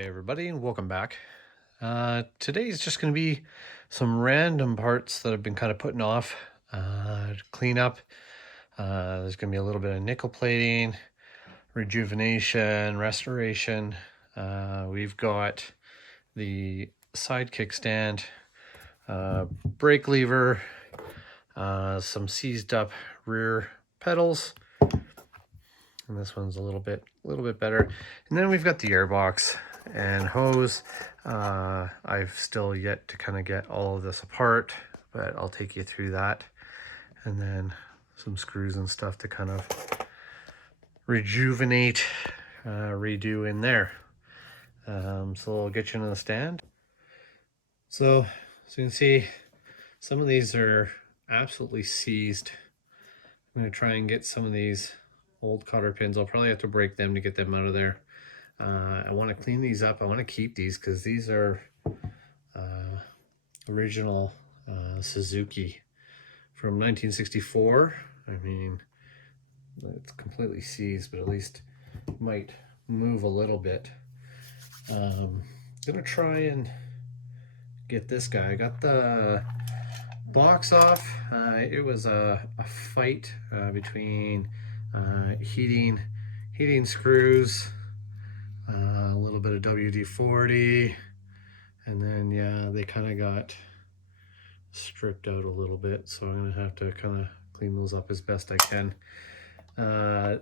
Hi everybody and welcome back. Today is just going to be some random parts that I've been kind of putting off to clean up. There's going to be a little bit of nickel plating, rejuvenation, restoration. We've got the side kickstand, brake lever, some seized up rear pedals. And this one's a little bit better. And then we've got the airbox and hose. I've still yet to kind of get all of this apart, but I'll take you through that. And then some screws and stuff to kind of rejuvenate, redo in there. So I'll get you into the stand. So as you can see, some of these are absolutely seized. I'm going to try and get some of these old cotter pins. I'll probably have to break them to get them out of there. I want to clean these up. I want to keep these because these are original Suzuki from 1964. I mean, it's completely seized, but at least might move a little bit. Gonna try and get this guy. I got the box off. It was a fight between heating screws, a little bit of WD-40, and then yeah, they kind of got stripped out a little bit, so I'm gonna have to kind of clean those up as best I can.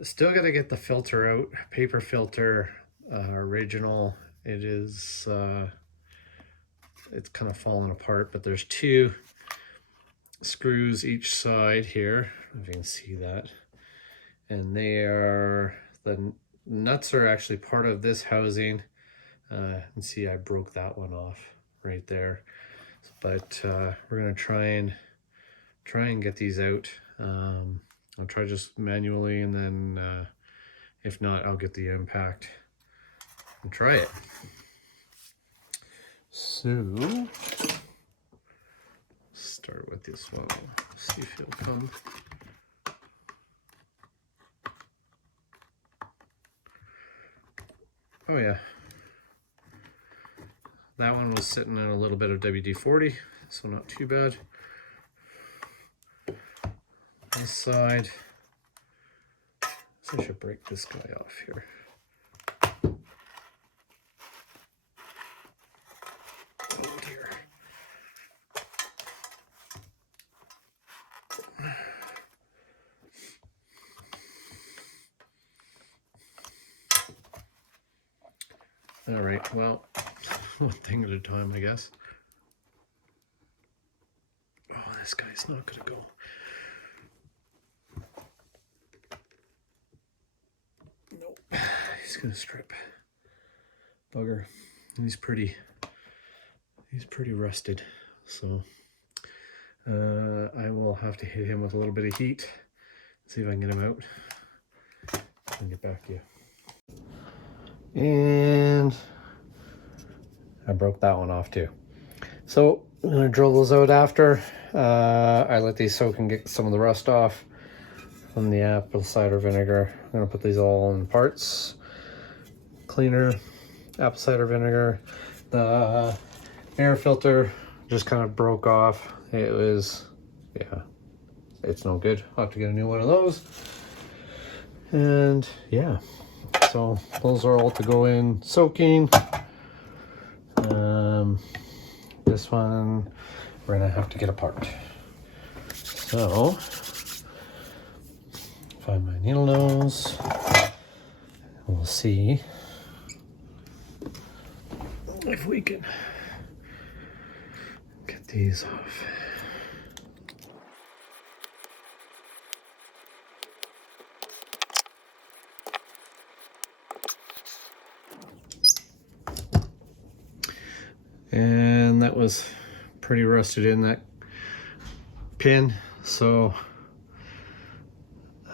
Still gotta get the filter out, paper filter, original. It is it's kind of falling apart, but there's two screws each side here, if you can see that, and the nuts are actually part of this housing. And see, I broke that one off right there, but we're gonna try and get these out. I'll try just manually, and then if not, I'll get the impact and try it. So start with this one, see if it'll come. Oh yeah, that one was sitting in a little bit of WD-40, so not too bad. This side, so I should break this guy off here. Oh dear. All right, well, one thing at a time, I guess. Oh, this guy's not gonna go. Nope, he's gonna strip. Bugger. He's pretty rusted, so I will have to hit him with a little bit of heat, see if I can get him out and get back to you. And I broke that one off too. So I'm gonna drill those out after. I let these soak and get some of the rust off from the apple cider vinegar. I'm gonna put these all in parts. Cleaner, apple cider vinegar. The air filter just kind of broke off. It was, yeah, it's no good. I'll have to get a new one of those. And yeah, so those are all to go in soaking. This one we're gonna have to get apart. So find my needle nose. We'll see if we can get these off. And that was pretty rusted in, that pin, so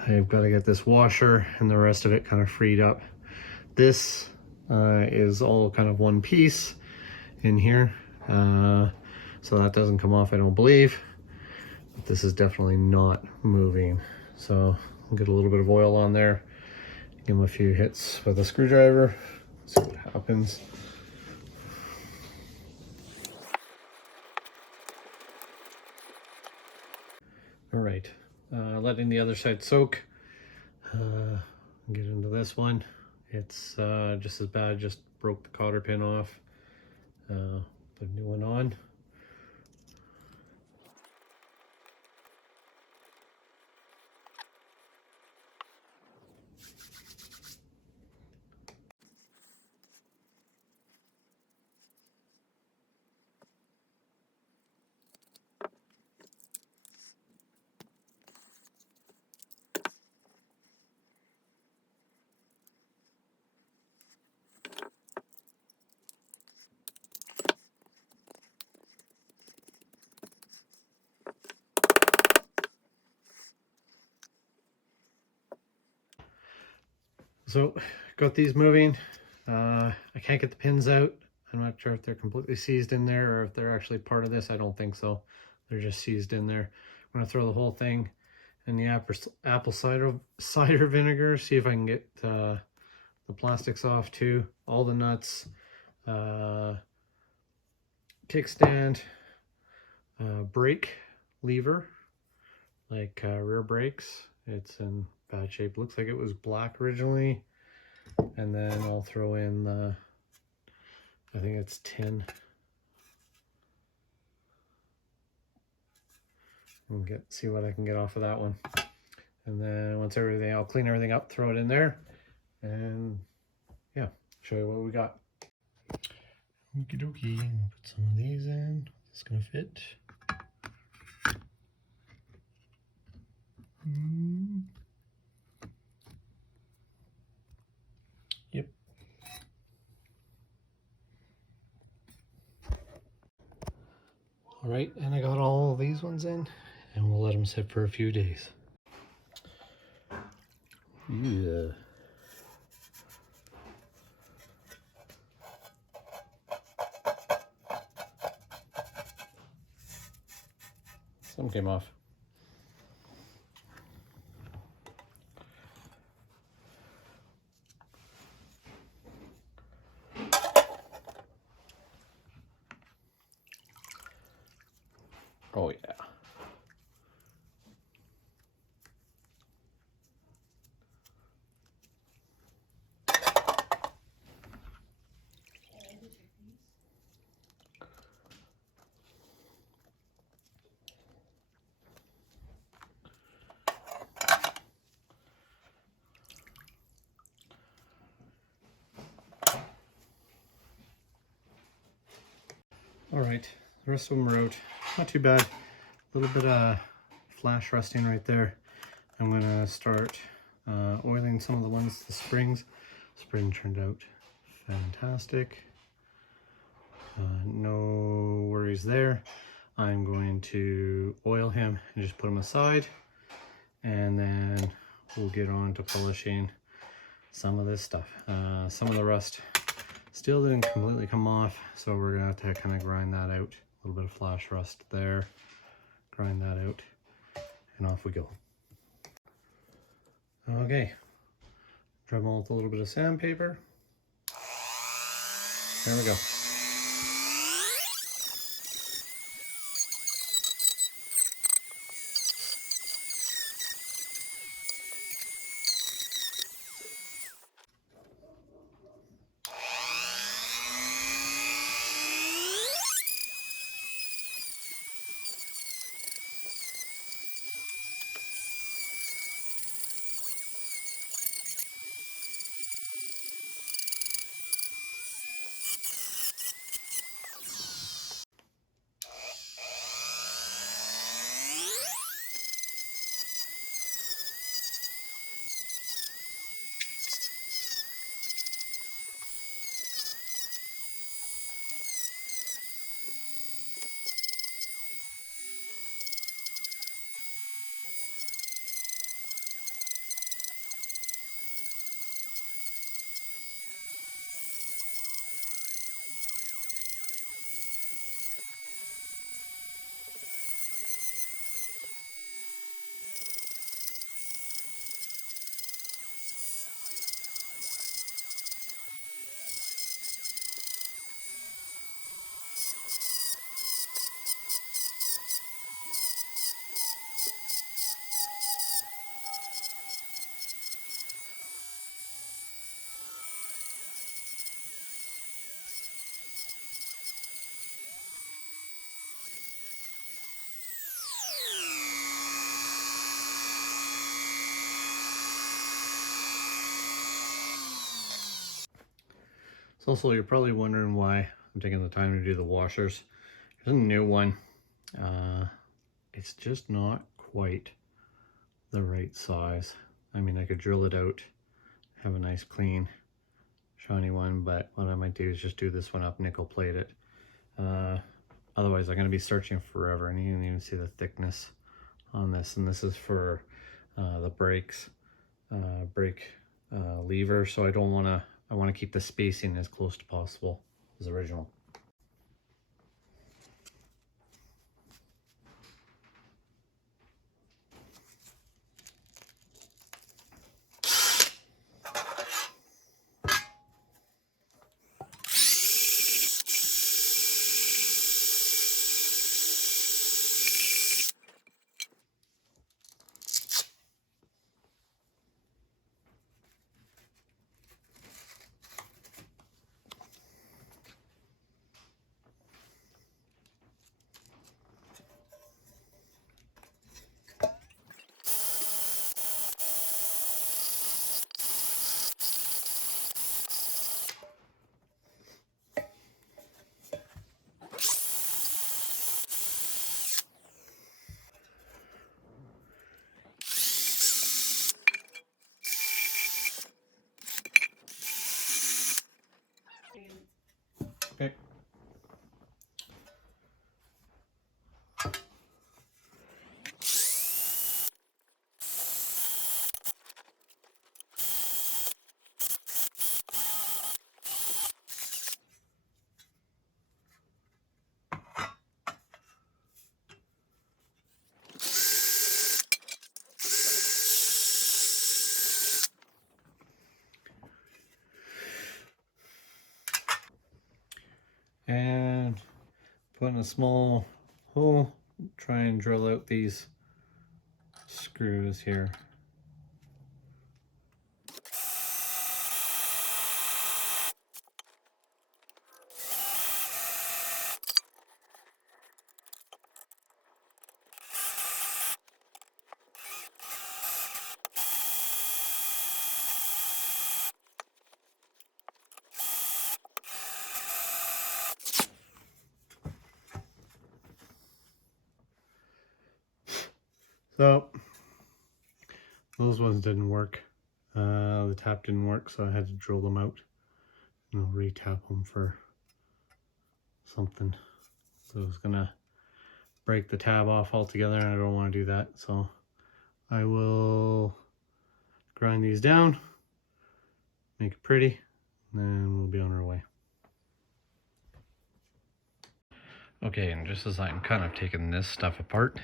I've got to get this washer and the rest of it kind of freed up. This is all kind of one piece in here, so that doesn't come off, I don't believe, but this is definitely not moving. So I'll get a little bit of oil on there, give them a few hits with a screwdriver, see what happens. All right, letting the other side soak. Get into this one. It's just as bad, just broke the cotter pin off. Put a new one on. So got these moving. I can't get the pins out. I'm not sure if they're completely seized in there or if they're actually part of this. I don't think so. They're just seized in there. I'm gonna throw the whole thing in the apple cider vinegar, see if I can get the plastics off too. All the nuts, kickstand, brake lever, like rear brakes. It's in bad shape. Looks like it was black originally. And then I'll throw in the, I think it's tin. And see what I can get off of that one. And then once I'll clean everything up, throw it in there, and yeah, show you what we got. Okie dokie, put some of these in. It's gonna fit. Yep. All right, and I got all these ones in, and we'll let them sit for a few days. Yeah. Some came off. Oh yeah. All right, the rest of them are out. Not too bad. A little bit of flash rusting right there. I'm gonna start oiling some of the ones, the springs. Spring turned out fantastic. No worries there. I'm going to oil him and just put him aside, and then we'll get on to polishing some of this stuff. Some of the rust still didn't completely come off, so we're gonna have to kind of grind that out. A little bit of flash rust there. Grind that out, and off we go. Okay, Dremel with a little bit of sandpaper. There we go. So also, you're probably wondering why I'm taking the time to do the washers. Here's a new one. It's just not quite the right size. I mean, I could drill it out, have a nice clean shiny one, but what I might do is just do this one up, nickel plate it. Otherwise I'm going to be searching forever, and you can even see the thickness on this. And this is for the brake lever, so I want to keep the spacing as close to possible as original. Okay. And put in a small hole, try and drill out these screws here. So those ones didn't work. The tap didn't work, so I had to drill them out and re-tap them for something. So I was gonna break the tab off altogether, and I don't want to do that. So I will grind these down, make it pretty, and then we'll be on our way. Okay, and just as I'm kind of taking this stuff apart,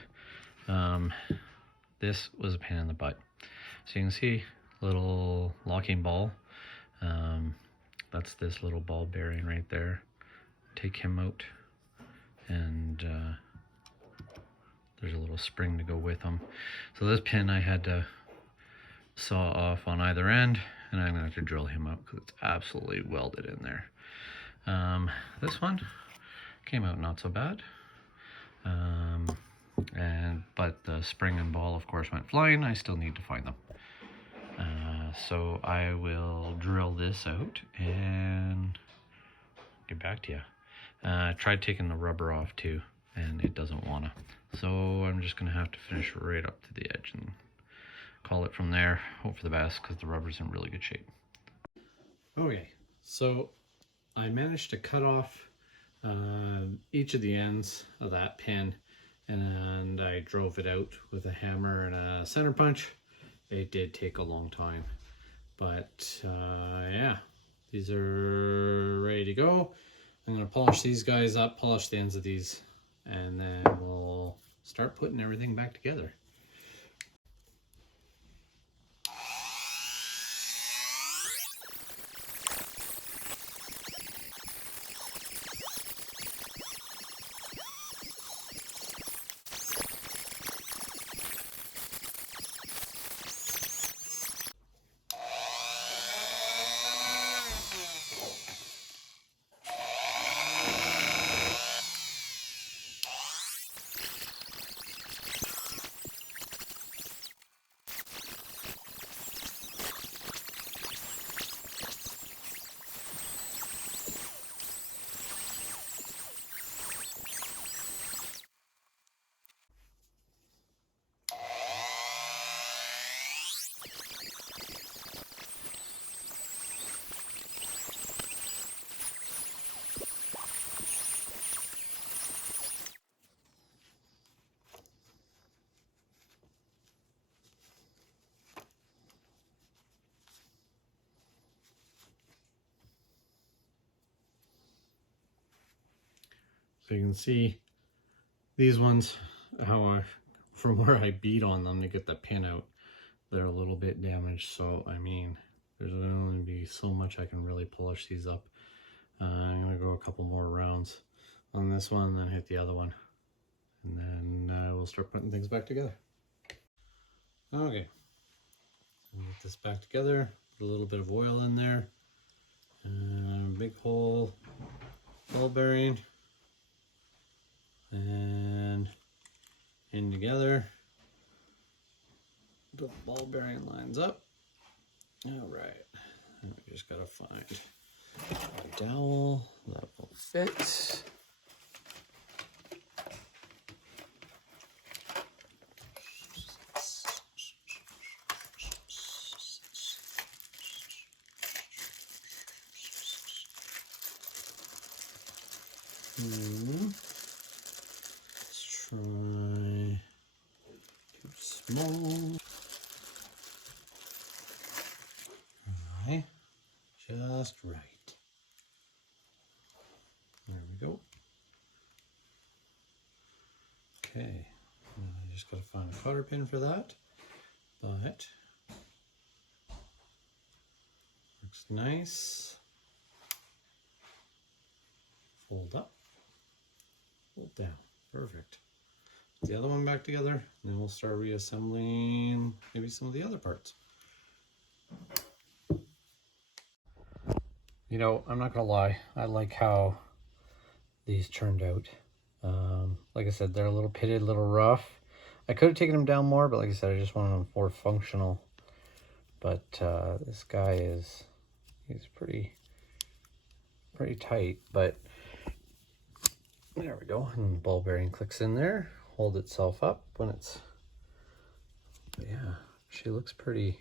this was a pain in the butt. So you can see little locking ball. That's this little ball bearing right there. Take him out, and there's a little spring to go with him. So this pin I had to saw off on either end, and I'm gonna have to drill him out because it's absolutely welded in there. This one came out not so bad. But the spring and ball of course went flying. I still need to find them. So I will drill this out and get back to you. I tried taking the rubber off too, and it doesn't wanna. So I'm just gonna have to finish right up to the edge and call it from there. Hope for the best, because the rubber's in really good shape. Okay, so I managed to cut off each of the ends of that pin, and I drove it out with a hammer and a center punch. It did take a long time, but yeah, these are ready to go. I'm gonna polish these guys up, polish the ends of these, and then we'll start putting everything back together. So you can see these ones, from where I beat on them to get the pin out, they're a little bit damaged. So I mean, there's only be so much I can really polish these up. I'm gonna go a couple more rounds on this one, then hit the other one, and then we'll start putting things back together. Okay, get this back together. Put a little bit of oil in there. Big hole, ball bearing, and in together. The ball bearing lines up. All right, and we just gotta find a dowel that will fit. Let's try too small. All right, just right. There we go. Okay, I just gotta find a cotter pin for that, but looks nice. Fold up, fold down, perfect. Put the other one back together, and then we'll start reassembling maybe some of the other parts. You know, I'm not gonna lie, I like how these turned out. Like I said, they're a little pitted, a little rough. I could have taken them down more, but like I said, I just wanted them more functional. But this guy he's pretty tight, but there we go. And the ball bearing clicks in there, hold itself up when it's, but yeah, she looks pretty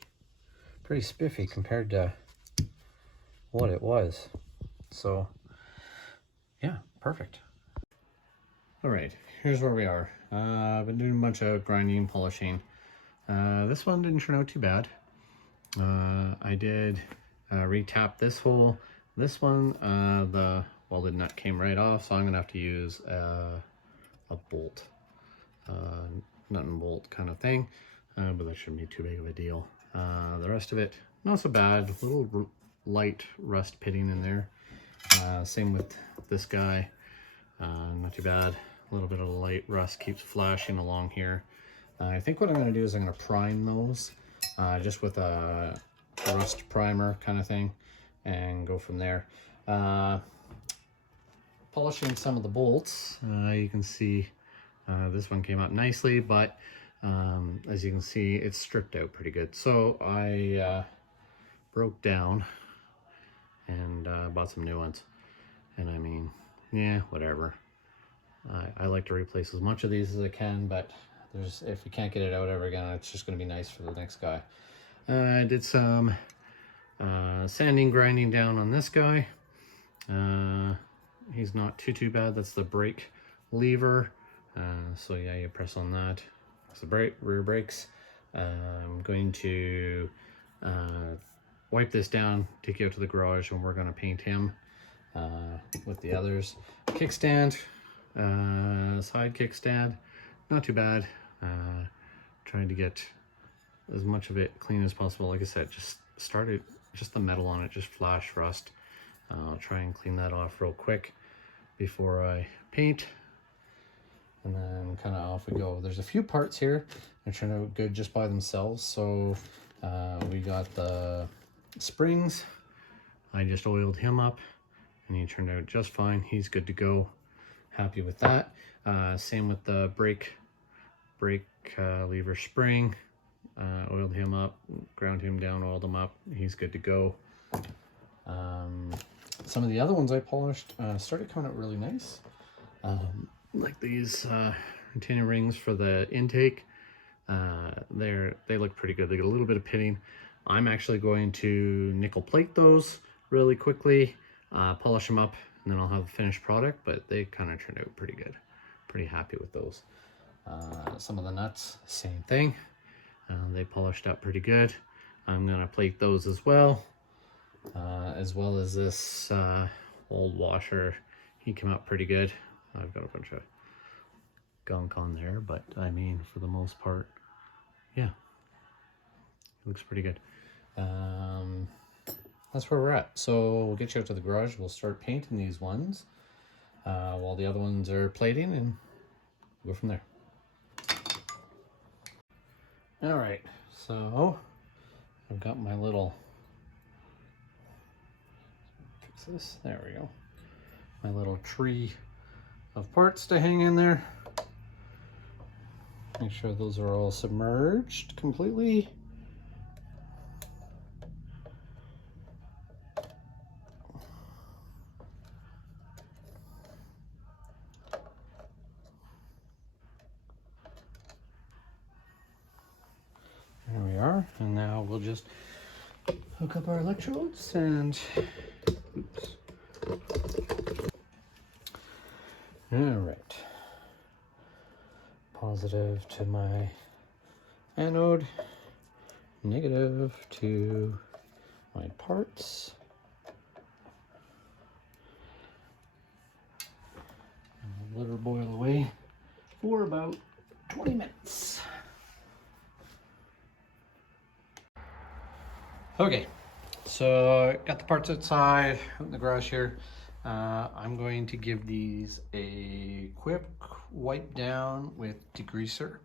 spiffy compared to what it was. So yeah, perfect. All right, here's where we are. I've been doing a bunch of grinding, polishing. This one didn't turn out too bad. I did retap this hole. This one, the welded nut came right off, so I'm gonna have to use a bolt, nut and bolt kind of thing, but that shouldn't be too big of a deal. The rest of it, not so bad. A little light rust pitting in there. Same with this guy, not too bad. A little bit of light rust keeps flashing along here. I think what I'm going to do is I'm going to prime those just with a rust primer kind of thing and go from there. Polishing some of the bolts, you can see this one came up nicely, but as you can see, it's stripped out pretty good. So I broke down and bought some new ones. And I mean, yeah, whatever. I like to replace as much of these as I can, but if you can't get it out ever again, it's just going to be nice for the next guy. I did some sanding, grinding down on this guy. He's not too bad. That's the brake lever. So yeah, you press on that. That's the rear brakes. I'm going to wipe this down, take you out to the garage, and we're going to paint him with the others. Kickstand, side kickstand, not too bad. Trying to get as much of it clean as possible. Like I said, just the metal on it just flash rust. I'll try and clean that off real quick before I paint, and then kind of off we go. There's a few parts here that turned out good just by themselves. So we got the springs. I just oiled him up and he turned out just fine. He's good to go. Happy with that. Same with the brake lever spring. Oiled him up, ground him down, oiled him up. He's good to go. Some of the other ones I polished started coming out really nice. Like these retaining rings for the intake. They look pretty good. They get a little bit of pitting. I'm actually going to nickel plate those really quickly, polish them up, and then I'll have a finished product, but they kind of turned out pretty good. Pretty happy with those. Some of the nuts, same thing. They polished up pretty good. I'm gonna plate those as well as this old washer. He came out pretty good. I've got a bunch of gunk on there, but I mean, for the most part, yeah, it looks pretty good. That's where we're at. So we'll get you out to the garage. We'll start painting these ones while the other ones are plating, and go from there. All right, so I've got my little, fix this, there we go. My little tree of parts to hang in there. Make sure those are all submerged completely. There we are, and now we'll just hook up our electrodes and, oops. All right, positive to my anode, negative to my parts. And we'll let her boil away for about 20 minutes. Okay, so got the parts outside in the garage here. I'm going to give these a quick wipe down with degreaser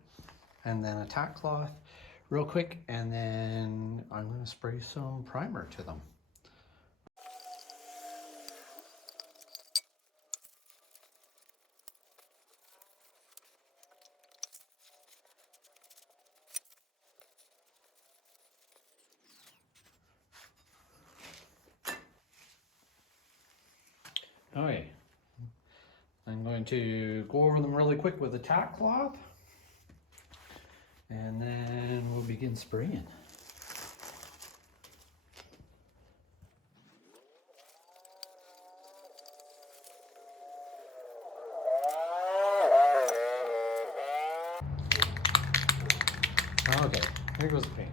and then a tack cloth real quick, and then I'm going to spray some primer to them. Okay, I'm going to go over them really quick with a tack cloth, and then we'll begin spraying. Okay, here goes the paint.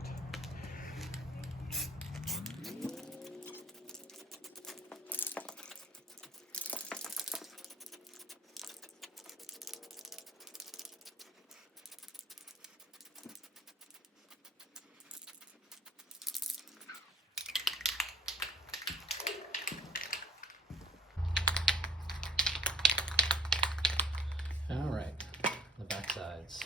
All right, the back sides.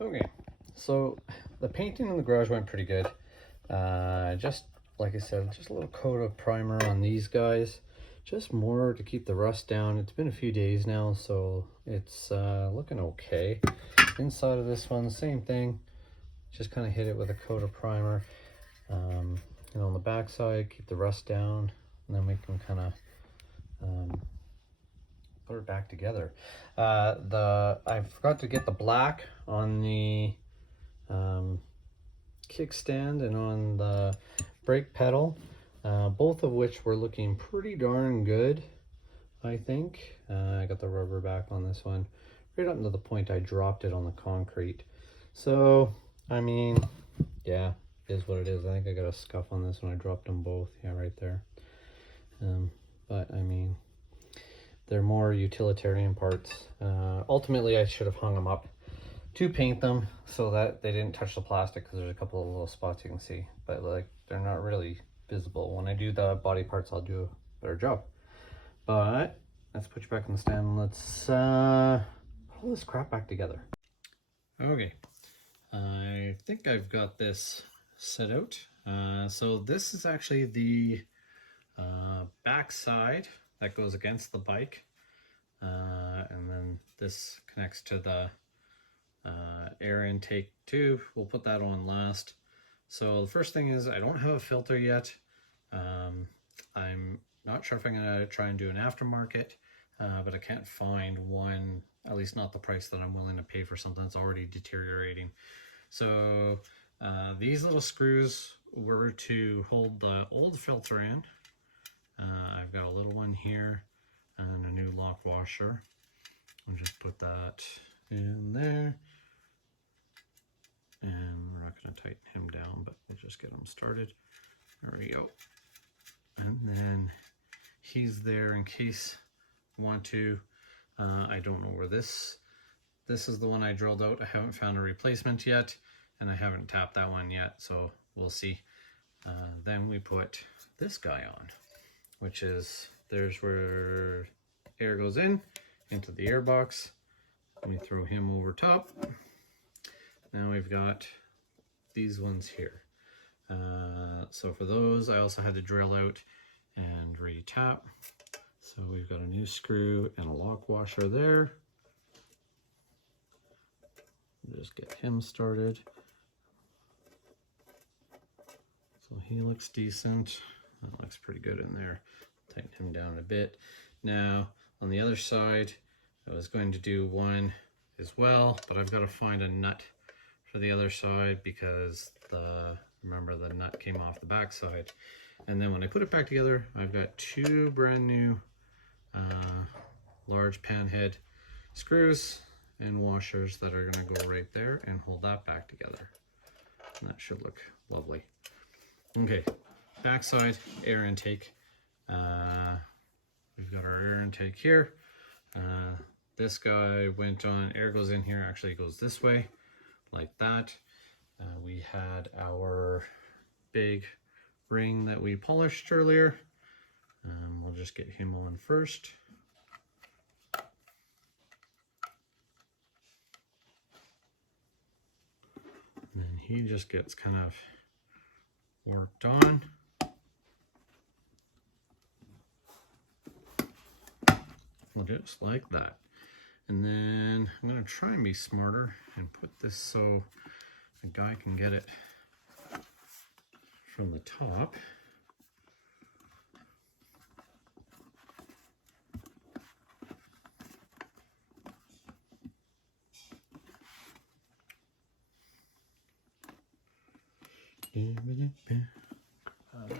Okay, so the painting in the garage went pretty good. Just like I said, just a little coat of primer on these guys, just more to keep the rust down. It's been a few days now, so it's looking okay. Inside of this one, same thing, just kind of hit it with a coat of primer. And on the back side, keep the rust down, and then we can kind of put it back together. I forgot to get the black on the kickstand and on the brake pedal, both of which were looking pretty darn good, I think. I got the rubber back on this one right up to the point I dropped it on the concrete. So I mean, yeah, it is what it is. I think I got a scuff on this when I dropped them both. Yeah, right there. But I mean, they're more utilitarian parts. Ultimately, I should have hung them up to paint them so that they didn't touch the plastic, because there's a couple of little spots you can see, but like they're not really visible. When I do the body parts, I'll do a better job. But let's put you back in the stand and let's put all this crap back together. Okay, I think I've got this set out. So this is actually the back side that goes against the bike, and then this connects to the air intake tube. We'll put that on last. So the first thing is, I don't have a filter yet. I'm not sure if I'm gonna try and do an aftermarket, but I can't find one, at least not the price that I'm willing to pay for something that's already deteriorating. So These little screws were to hold the old filter in. I've got a little one here and a new lock washer. I'll just put that in there. And we're not going to tighten him down, but we'll just get him started. There we go. And then he's there in case you want to. I don't know where this is the one I drilled out. I haven't found a replacement yet, and I haven't tapped that one yet, so we'll see. Then we put this guy on, which is, there's where air goes into the air box. We throw him over top. Now we've got these ones here. So for those, I also had to drill out and re-tap. So we've got a new screw and a lock washer there. Just get him started. So he looks decent. That looks pretty good in there. Tighten him down a bit. Now on the other side, I was going to do one as well, but I've got to find a nut for the other side because remember the nut came off the back side. And then when I put it back together, I've got two brand new large pan head screws and washers that are going to go right there and hold that back together. And that should look lovely. Okay, backside air intake. We've got our air intake here. This guy went on, air goes in here, actually it goes this way, like that. We had our big ring that we polished earlier. We'll just get him on first. And then he just gets kind of worked on. Just like that. And then I'm going to try and be smarter and put this so the guy can get it from the top.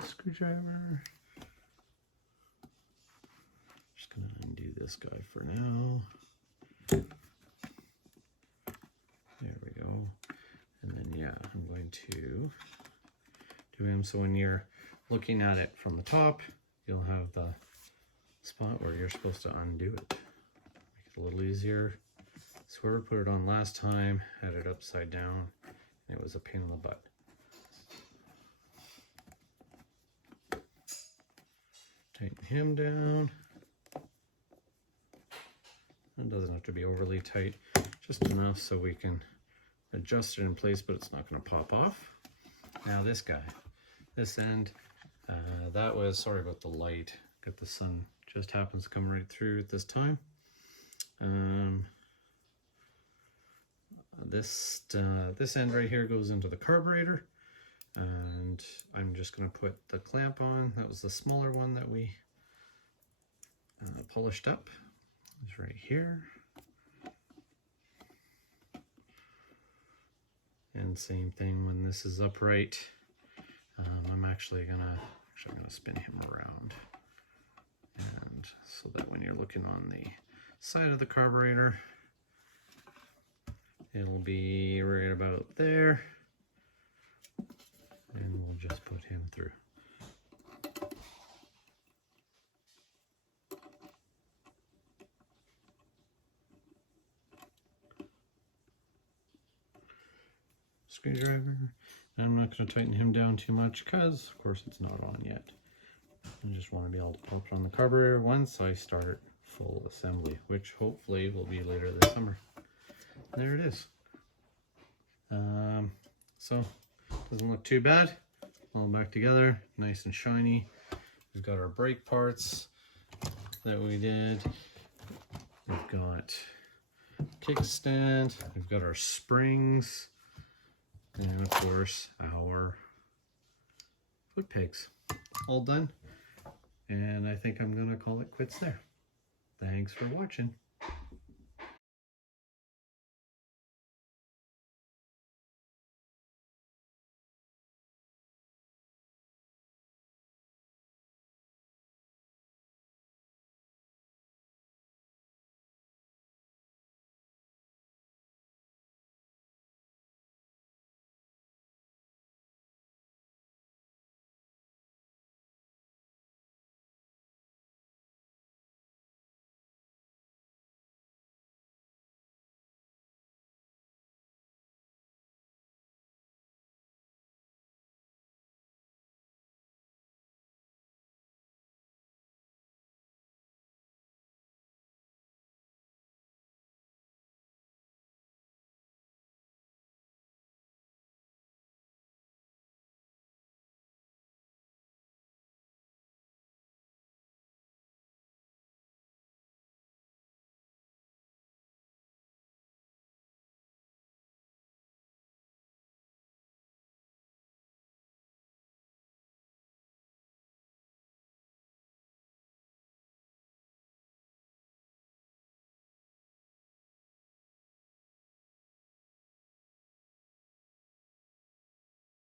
Screwdriver. Just gonna undo this guy for now. There we go. And then yeah, I'm going to do him so when you're looking at it from the top, you'll have the spot where you're supposed to undo it. Make it a little easier. So whoever put it on last time had it upside down, and it was a pain in the butt. Tighten him down. It doesn't have to be overly tight, just enough so we can adjust it in place, but it's not going to pop off. Now this guy, this end, that was, sorry about the light, got the sun just happens to come right through at this time. This end right here goes into the carburetor, and I'm just going to put the clamp on. That was the smaller one that we polished up. It's right here. And same thing when this is upright. I'm actually gonna spin him around, and so that when you're looking on the side of the carburetor, it'll be right about there, and we'll just put him through. Screwdriver. I'm not going to tighten him down too much because, of course, it's not on yet. I just want to be able to pop it on the carburetor once I start full assembly, which hopefully will be later this summer. There it is. So, doesn't look too bad. All back together, nice and shiny. We've got our brake parts that we did. We've got kickstand. We've got our springs. And of course, our foot pegs. All done. And I think I'm going to call it quits there. Thanks for watching.